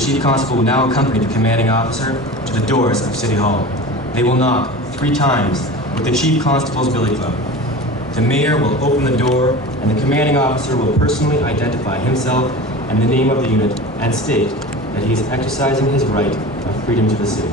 Chief Constable will now accompany the commanding officer to the doors of City Hall. They will knock 3 times with the Chief Constable's billy club. The mayor will open the door, and the commanding officer will personally identify himself and the name of the unit and state that he is exercising his right of freedom to the city.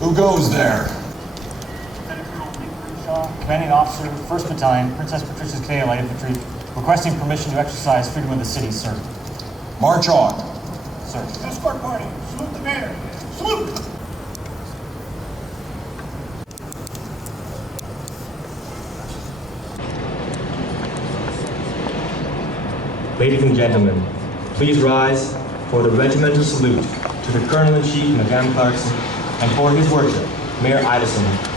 Who goes there? Commanding Officer, 1st Battalion, Princess Patricia's Canadian Light Infantry, requesting permission to exercise freedom of the city, sir. March on. Sir. Escort party, salute the mayor. Salute! Ladies and gentlemen, please rise for the regimental salute to the Colonel-in-Chief, Madame Clarkson, and for his worship, Mayor Idison.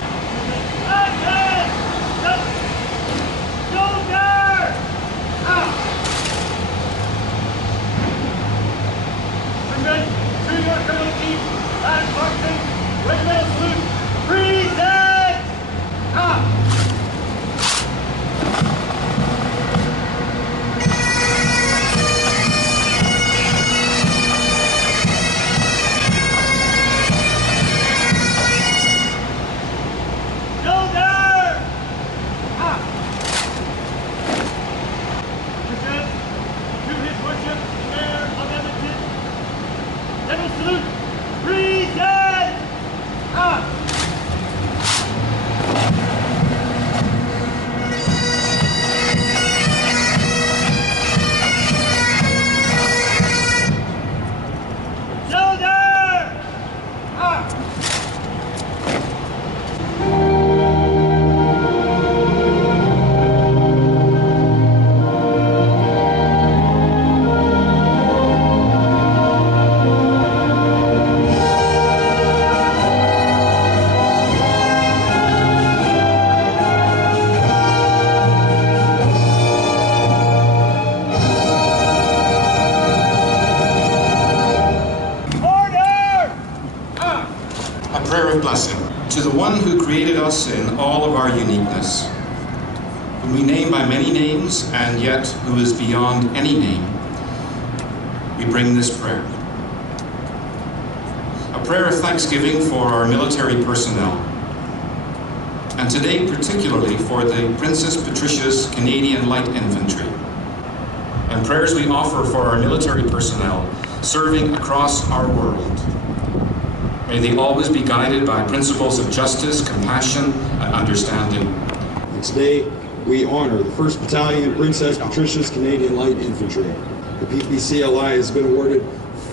Blessing to the one who created us in all of our uniqueness, whom we name by many names and yet who is beyond any name, we bring this prayer. A prayer of thanksgiving for our military personnel, and today particularly for the Princess Patricia's Canadian Light Infantry, and prayers we offer for our military personnel serving across our world. May they always be guided by principles of justice, compassion, and understanding. And today, we honor the 1st Battalion, Princess Patricia's Canadian Light Infantry. The PPCLI has been awarded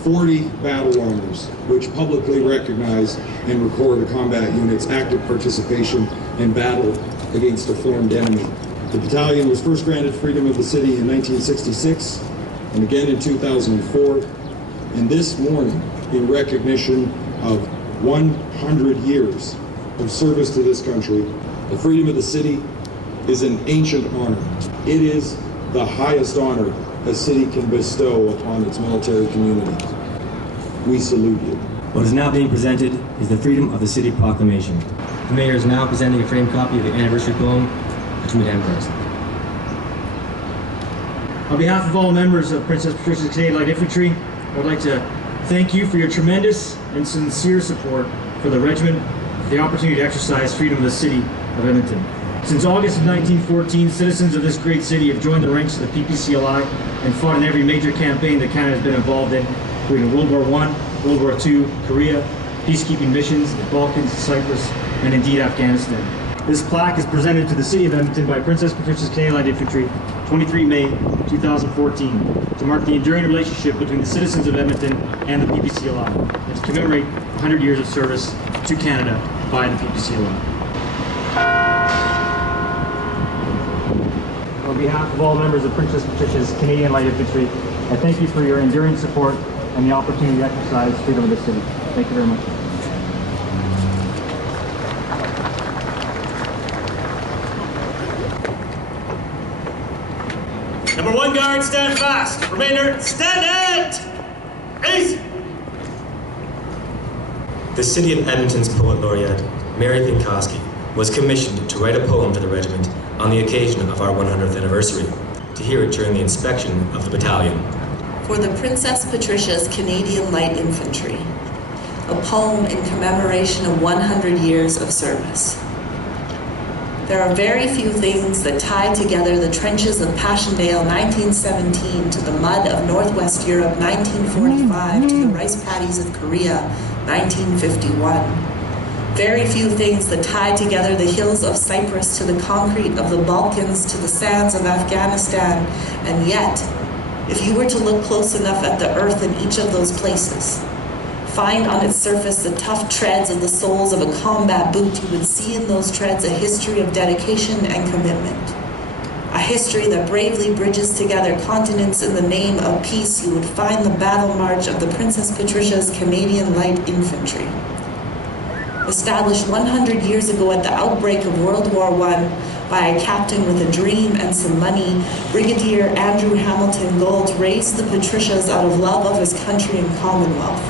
40 battle honors, which publicly recognize and record a combat unit's active participation in battle against a formed enemy. The battalion was first granted freedom of the city in 1966, and again in 2004, and this morning, in recognition of 100 years of service to this country, the freedom of the city is an ancient honor. It is the highest honor a city can bestow upon its military community. We salute you. What is now being presented is the Freedom of the City Proclamation. The Mayor is now presenting a framed copy of the anniversary poem to Madame Clarkson. On behalf of all members of Princess Patricia's Canadian Light Infantry, I would like to thank you for your tremendous and sincere support for the regiment, for the opportunity to exercise freedom of the city of Edmonton. Since August of 1914, citizens of this great city have joined the ranks of the PPCLI and fought in every major campaign that Canada has been involved in, including World War I, World War II, Korea, peacekeeping missions, the Balkans, Cyprus, and indeed Afghanistan. This plaque is presented to the City of Edmonton by Princess Patricia's Canadian Light Infantry, 23 May 2014, to mark the enduring relationship between the citizens of Edmonton and the PPCLI, and to commemorate 100 years of service to Canada by the PPCLI. On behalf of all members of Princess Patricia's Canadian Light Infantry, I thank you for your enduring support and the opportunity to exercise freedom of the city. Thank you very much. Number 1 guard, stand fast. Remainder, stand at ease. The City of Edmonton's Poet Laureate, Mary Pinkoski, was commissioned to write a poem to the regiment on the occasion of our 100th anniversary. to hear it during the inspection of the battalion. For the Princess Patricia's Canadian Light Infantry, a poem in commemoration of 100 years of service. There are very few things that tie together the trenches of Passchendaele 1917 to the mud of Northwest Europe 1945 to the rice paddies of Korea 1951. Very few things that tie together the hills of Cyprus to the concrete of the Balkans to the sands of Afghanistan, and yet, if you were to look close enough at the earth in each of those places, find on its surface the tough treads of the soles of a combat boot, you would see in those treads a history of dedication and commitment. A history that bravely bridges together continents in the name of peace. You would find the battle march of the Princess Patricia's Canadian Light Infantry. Established 100 years ago at the outbreak of World War I by a captain with a dream and some money, Brigadier Andrew Hamilton Gold raised the Patricias out of love of his country and Commonwealth.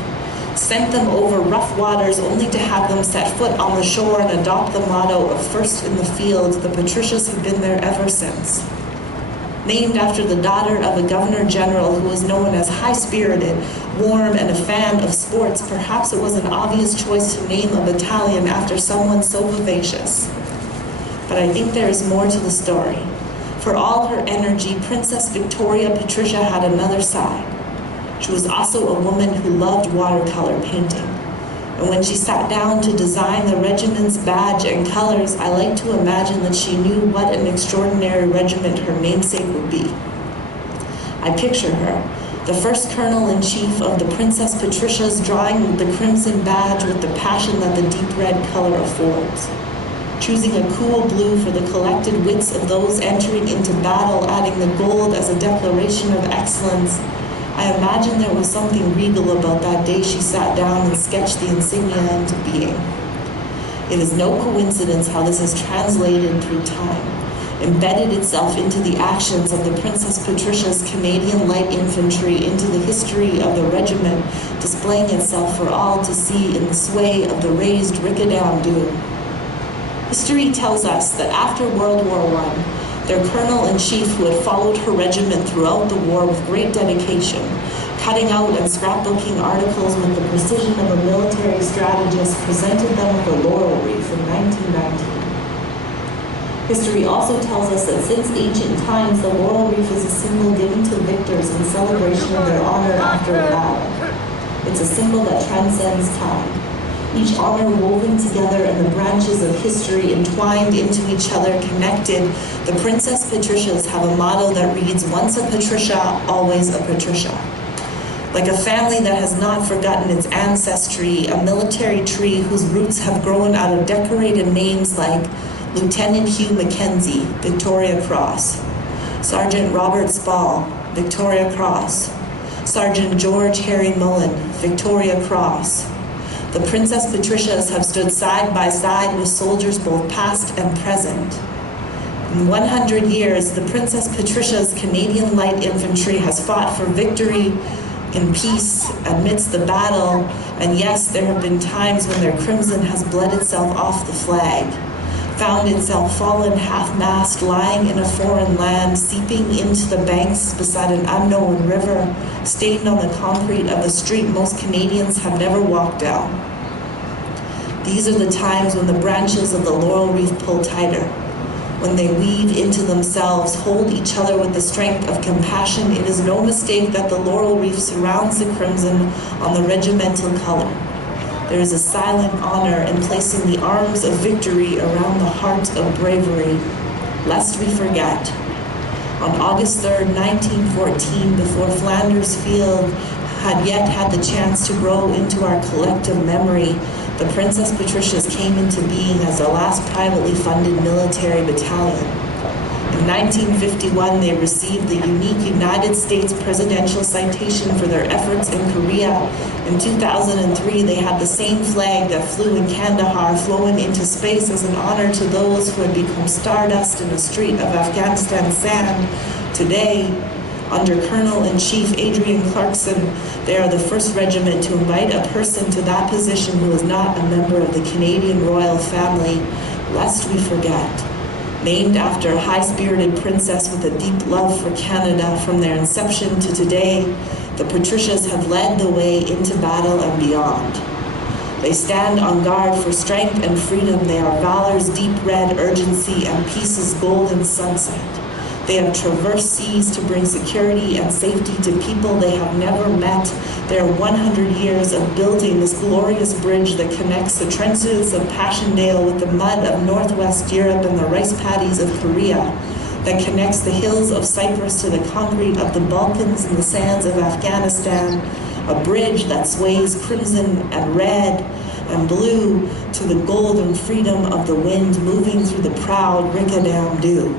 Sent them over rough waters only to have them set foot on the shore and adopt the motto of first in the field. The Patricias have been there ever since. Named after the daughter of a Governor General who was known as high-spirited, warm, and a fan of sports, perhaps it was an obvious choice to name a battalion after someone so vivacious. But I think there is more to the story. For all her energy, Princess Victoria Patricia had another side. She was also a woman who loved watercolor painting. And when she sat down to design the regiment's badge and colors, I like to imagine that she knew what an extraordinary regiment her namesake would be. I picture her, the first colonel-in-chief of the Princess Patricias, drawing the crimson badge with the passion that the deep red color affords. Choosing a cool blue for the collected wits of those entering into battle, adding the gold as a declaration of excellence. I imagine there was something regal about that day she sat down and sketched the insignia into being. It is no coincidence how this has translated through time, embedded itself into the actions of the Princess Patricia's Canadian Light Infantry, into the history of the regiment, displaying itself for all to see in the sway of the raised Rickadown dune. History tells us that after World War I, their colonel-in-chief, who had followed her regiment throughout the war with great dedication, cutting out and scrapbooking articles with the precision of a military strategist, presented them with a laurel wreath in 1919. History also tells us that since ancient times, the laurel wreath is a symbol given to victors in celebration of their honor after a battle. It's a symbol that transcends time. Each honor woven together and the branches of history entwined into each other, connected. The Princess Patricias have a motto that reads, "Once a Patricia, always a Patricia." Like a family that has not forgotten its ancestry, a military tree whose roots have grown out of decorated names like Lieutenant Hugh Mackenzie, Victoria Cross; Sergeant Robert Spall, Victoria Cross; Sergeant George Harry Mullen, Victoria Cross. The Princess Patricias have stood side by side with soldiers both past and present. In 100 years, the Princess Patricia's Canadian Light Infantry has fought for victory in peace amidst the battle, and yes, there have been times when their crimson has bled itself off the flag, found itself fallen half-mast, lying in a foreign land, seeping into the banks beside an unknown river, stained on the concrete of the street most Canadians have never walked down. These are the times when the branches of the laurel wreath pull tighter, when they weave into themselves, hold each other with the strength of compassion. It is no mistake that the laurel wreath surrounds the crimson on the regimental color. There is a silent honor in placing the arms of victory around the heart of bravery, lest we forget. On August 3rd, 1914, before Flanders Field had yet had the chance to grow into our collective memory, the Princess Patricias came into being as the last privately funded military battalion. In 1951, they received the unique United States Presidential Citation for their efforts in Korea. In 2003, they had the same flag that flew in Kandahar flown into space as an honor to those who had become stardust in the street of Afghanistan sand. Today, under Colonel-in-Chief Adrian Clarkson, they are the first regiment to invite a person to that position who is not a member of the Canadian royal family, lest we forget. Named after a high-spirited princess with a deep love for Canada from their inception to today, the Patricias have led the way into battle and beyond. They stand on guard for strength and freedom. They are valor's deep red urgency and peace's golden sunset. They have traversed seas to bring security and safety to people they have never met. Their 100 years of building this glorious bridge that connects the trenches of Passchendaele with the mud of Northwest Europe and the rice paddies of Korea, that connects the hills of Cyprus to the concrete of the Balkans and the sands of Afghanistan, a bridge that sways crimson and red and blue to the gold and freedom of the wind moving through the proud Ricadam dew.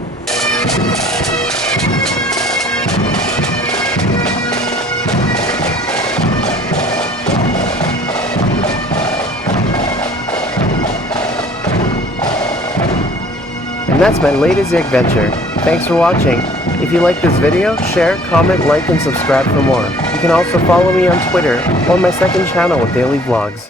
And that's my latest YEGventure. Thanks for watching. If you like this video, share, comment, like, and subscribe for more. You can also follow me on Twitter or my second channel with daily vlogs.